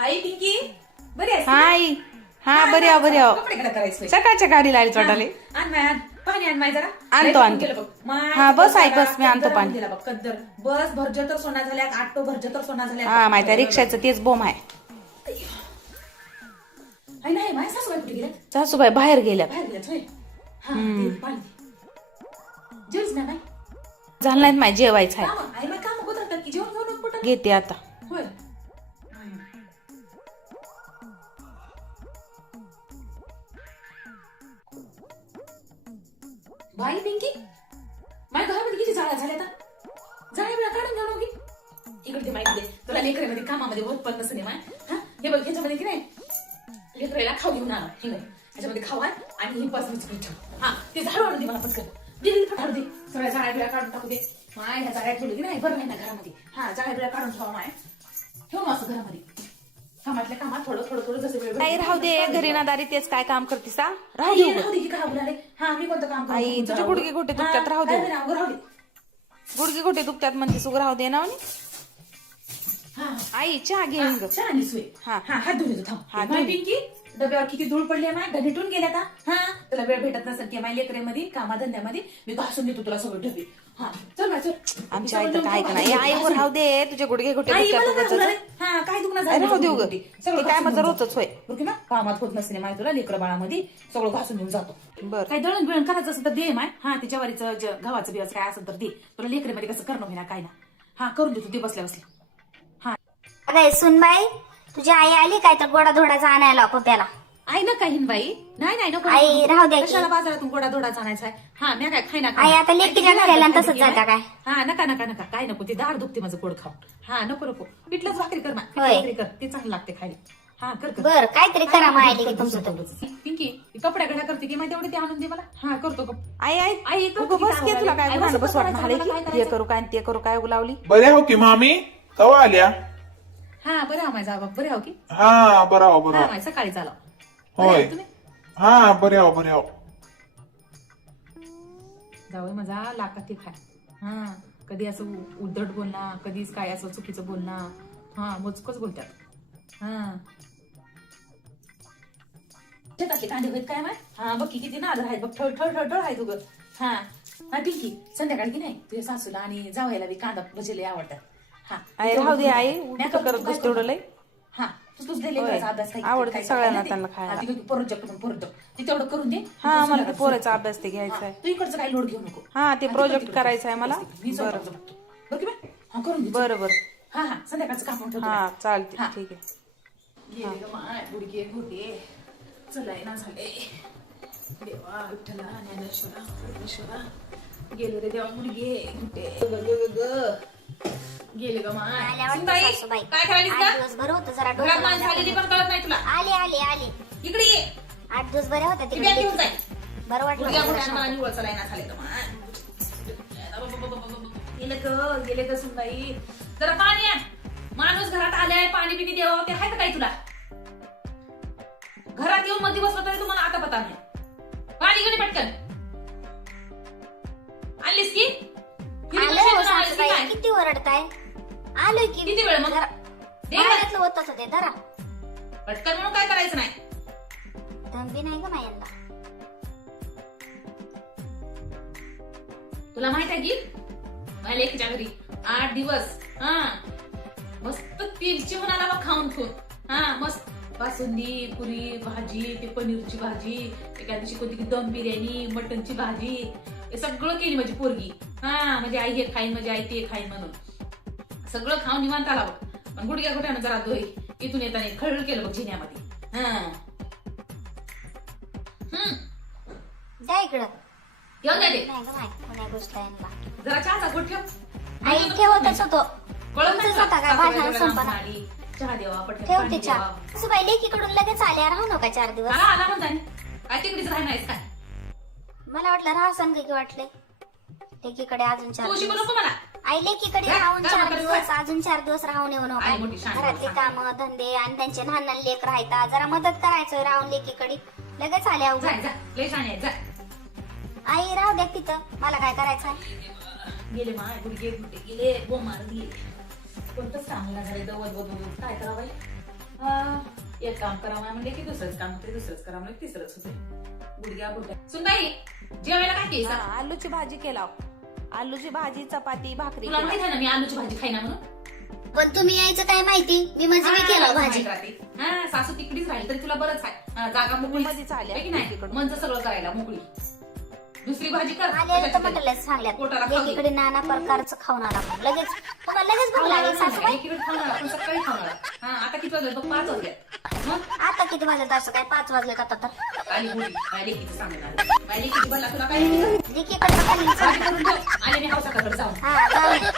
बाई पिंकी बरी आहेस? हाय हा बरी आहो बरी आहो. कपडे घाला करायचं. सकाळच्या गाडीला आली वाटाले. आण माय पाणी आण माय जरा. आणतो. हा बस आहे बस मी आणतो पाणी. दिला बघ कद्दर. बस भरजतर सोना झाल्यात, ऑटो भरजतर सोना झाल्यात. हा माहिती रिक्षाचं तेच बोम आहे. आई नाही माय सासूबाई कुठे गेल्यात? सासूबाई बाहेर गेल्या. बाहेर गेल्यात होय. हा ते पाणी. जेवलीस ना बाई? झालं नाही माय जेवायचं आहे. आई मग काम होत राहतात की जेवण घेऊन कुठं? घेते आता. होय. बाई पिंकी माझ्या घरामध्ये किती जाळ्या झाल्या आता जाळ्या बिळा काढून घ्या नव्हती इकडे ते माहिती दे तुला लेकरामध्ये कामामध्ये होत पण नसते माय हा हे बघ ह्याच्यामध्ये की नाही लेकराला खाऊ घेऊन आला हे बघ ह्याच्यामध्ये खाऊ आहे आणि ही बसमीच ठेव हा ते झाडू आणून दे मला पटकन दिली पठार दे सगळ्या जाळ्या बिळा काढून टाकू दे माय ह्या जाळ्या ठेवली की नाही बरं नाही ना घरामध्ये हा जाळ्या बिळा काढून ठेवा माय ठेव मग असं घरामध्ये कामातल्या कामात थोडं थोडं थोडं जसं वेळ नाही राहू दे घरी ना दारी तेच काय काम करतीस हा राहू दे राहू दे की काय बोलाले हा मी कोणतं काम आई तुझे गुडघे घोटे दुखतात राहू दे गुडघे घोटे दुखतात म्हणते सुग राहू दे ना आई चहा घेऊन ग चहा आणि सोय हा हात धुवून येतो थांब माय पिंकी डब्यावर किती धूळ पडली आहे माय भेटून गेल्या आता हा तुला वेळ भेटत नसेल की माय लेकरेमध्ये कामाधंद्यामध्ये मी घासून देतो तुला सगळं डबे हा चल माय चल आमच्या आई तर काय का आईवर राहू दे तुझे गुडघे घोटे दुखतात हा काय दुखणं राहू देऊ ग सगळं काय माझं रोजच होय बरं ना कामात होत नसते माय तुला लेकर बाळामध्ये सगळं घासून घेऊन जातो बरं काय दळण बिळण करायचं असेल तर दे माय हा ते ज्वारीचं गव्हाचं बिवाचं काय असेल तर दे तुला लेकरेमध्ये कसं करणं होईना काय ना हा करून देतो ते बसल्या बसल्या अरे सुनबाई तुझी आई आली काय तर गोडा धोडाचा आणायला पप्याला आई ना काही बाई नाही नको आई राहू द्या की. कशाला बाजारातून गोडा धोडाचा आणायचा आहे हा मी काय खाय ना आई आता लेकीच्या घराला तसंच जाता काय हा नका काय नको ते दाढ दुखते माझं पोट खाऊन हा नको पिठलंच भाकरी कर होय. भाकरी कर ते चांगलं लागते खायला हा कर बर काहीतरी करा माहिती की तुमचं तर पिंकी कपड्या घड्या करते की माहिती एवढे ते आणून दे मला हा करतो आई आई आई तू बस की तुला काय भांडण बस वाटणार हे करू काय ते करू काय लावली बरे हो की मामी कवा आल्या हा बरं हा माझा बरे हो की हा बरा हो बरा हा हो. माय सकाळी चालव होय तुम्ही हा बरे हो बरे हो जावं माझा लाकात ते खाय हा कधी असं उद्धट बोलणार कधीच काय असं चुकीचं बोलणार हा मोजकच बोलतात हा शेतातले कांदे होत काय माय हा बघ किती नादर आहेत बघ ठळ आहे तू ग हा पिंकी संध्याकाळी की नाही तुझ्या सासूला आणि जावयाला बी कांदा भजीले आवडतात हा आई राहू दे आई करत बस तेवढं लय हा तूच दिले अभ्यास आवडतं सगळ्यांना त्यांना खायला पोरजक ते तेवढं करून दे हा मला ते पोराचा अभ्यास ते घ्यायचा आहे तू इकडचं काही लोड घेऊ नको हा ते प्रोजेक्ट करायचा आहे मला मी बरं बरं की बाई? हा करून दे बरं बरं हा संध्याकाळचं काम ठेवतो हा चालते हा. ठीक आहे गेले ग माय गुडघे घोटे चलाय ना झाले देवा विठ्ठला ज्ञानेश्वरा गेले रे देवा गुडघे घोटे गेले ग माय सासूबाई काय करायलीस आठ का दिवस बरं होतं जरा घरात डोकं माणसं आलेली पण कळत नाही तुला आले इकडे ये 8 दिवस बरे होते ती बॅग घेऊन तिकडे जाय बरं वाटलं गुडघ्या जरा घोट्यानं मला शांत. निवळ चलाय ना झाले ग माय गेले ग सुनबाई जरा पाणी आण माणूस घरात आलाय पाणी पिणी द्यावं ते आहे का काही तुला घरात येऊन मध्ये बसलं तरी तुम्हाला आता पता नाही पाणी घेऊन ये पटकन आणलीस की किती आलं पैसे हो देऊन आणलीस की सासूबाई काय? किती ओरडताय आलोय की किती वेळ मग? जरा दे ना. बाहेरातलं होतच होते जरा पटकन म्हणून काय करायचं नाही दंबी नाही ग मायांना तुला माहित आहे की माझ्या लेकीच्या घरी 8 दिवस हा मस्त तिलची म्हणाला बघ खाऊन हा मस्त बासुंदी पुरी भाजी ते पनीरची भाजी एका दिवशी कोणती की दम बिर्याणी मटनची भाजी हे सगळं केली माझी पोरगी हा म्हणजे आई हे खाईन माझी आई ते खाईन म्हणून सगळं खाऊन निवांत आला बघ पण गुडघ्या गुड्यानं जरा दोय इथून येताना खळखळ केलं बघ जिन्यामध्ये द्या इकडं येऊन द्या ते नाही ग माय कोण्या गोष्ट यांना जरा चहाचा घोट ठेव आई ठेवतच होतो कळत नाही तुमचंच होता काय भाषण संपला चहा द्यावा पटकन ठेवते पाणी चहा द्यावा. सासूबाई लेकीकडून लगेच आल्या राहू नका 4 दिवस आला म्हणता काय तिकडेच राहणार काय मला वाटलं राहा संग की वाटले लेकीकडे अजून 4 तू शिकू दिवस नको मला आई लेकीकडे जा, राहून काम 4 कर, दिवस अजून 4 दिवस राहून येऊ आई मोठी नका शान घरातली शान. कामं धंदे आणि त्यांचे लहान लहान लेक राहतात जरा मदत करायचं राहून लेकीकडे लगेच आल्या उभ्या. जा लय छान आहे जा आई राहू द्या तिथं मला काय करायचंय गेले माय गुडघे गुडे गेले बोमार गेले कोणतंच काम झाले दवत काय करावं एक काम करावं म्हणले की दुसरंच काम होते, दुसरंच करावं म्हणलं की तिसरंच होते. गुडघ्या घोट्या सुनबाई जेवायला काय केलं? हा, आलूची भाजी केला. आलूची भाजी, चपाती, भाकरी तुला केला. माहित आहे ना मी आलूची भाजी खाईना म्हणून. पण तुम्ही यायचं काय माहिती, मी म्हणजे मी केलं भाजी. हा सासू तिकडीच राहील तरी तुला बरंच आहे. हा, जागा मोकळी मध्येच आल्या. आहे की नाही एकीकडून. मनचं सगळं करायला मोकळी. दुसरी भाजी कर आले तर म्हटलं सांगल्यात पोटाला खाऊ दे. एकीकडे नाना प्रकारचं खावणार आपण लगेच. तुम्हाला लगेच भूक लागेल सासूबाई. एकीकडे खाणार आपण सकाळी खाणार. हा आता किती वाजले बघ 5 वाजले. मग आता किती वाजले असं काय 5 वाजले आता तर आली मुली माझ्या लेकीचं सांगणार माझ्या लेकीची बोला तुला काय एकीकडे खाल्ली. भाजी करून ठेव. आले मी हावसाकडे जाऊन हा चालेल.